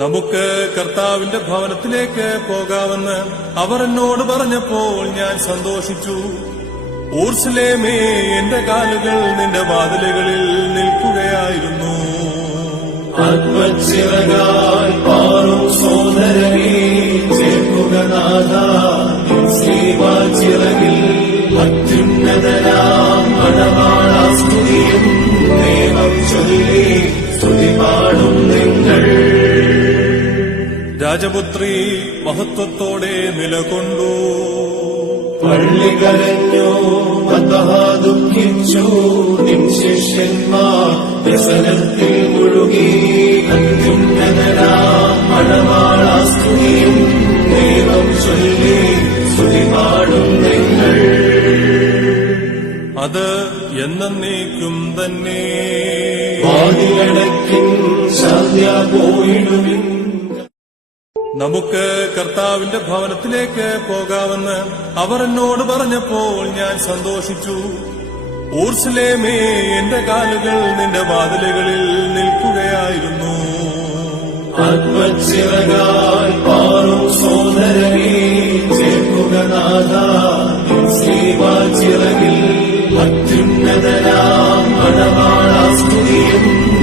നമുക്ക് കർത്താവിന്റെ ഭവനത്തിലേക്ക് പോകാമെന്ന് അവർ എന്നോട് പറഞ്ഞപ്പോൾ ഞാൻ സന്തോഷിച്ചു. ഊർസ്ലേമേ, എന്റെ കാലുകൾ നിന്റെ വാതിലുകളിൽ നിൽക്കുകയായിരുന്നു. ആത്മച്ചിറകാൽ പാറും സോദരനേ, ചേർക്കുക നാഥാ ചിറകിൽ. അത്യുന്നതനാം മണവാളാസ്തുതിയും ദൈവം ചൊല്ലി സ്തുതി പാടും നിങ്ങൾ. രാജപുത്രി മഹത്വത്തോടെ നിലകൊണ്ടു. പള്ളി കരഞ്ഞു, ദുഃഖിച്ചു, നിൻ ശിഷ്യന്മാർ വ്യസനത്തിൽ മുഴുകി. അത്യുന്നതനാം മണവാളാസ്തുതിയും ദൈവം ചൊല്ലി സ്തുതി പാടും നിങ്ങൾ. അത് എന്നേക്കും തന്നെ. വാതിലടയ്ക്കിൻ, സന്ധ്യ പോയിടുവിൻ. നമുക്ക് കർത്താവിന്റെ ഭവനത്തിലേക്ക് പോകാമെന്ന് അവർ എന്നോട് പറഞ്ഞപ്പോൾ ഞാൻ സന്തോഷിച്ചു. ഊർസ്ലേമേ, എന്റെ കാലുകൾ നിന്റെ വാതിലുകളിൽ നിൽക്കുകയായിരുന്നു. ആത്മച്ചിറകാൽ പാറും സോദരനേ, ചേർക്കുക നാഥാ ചിറകിൽ. അത്യുന്നതനാം മണവാള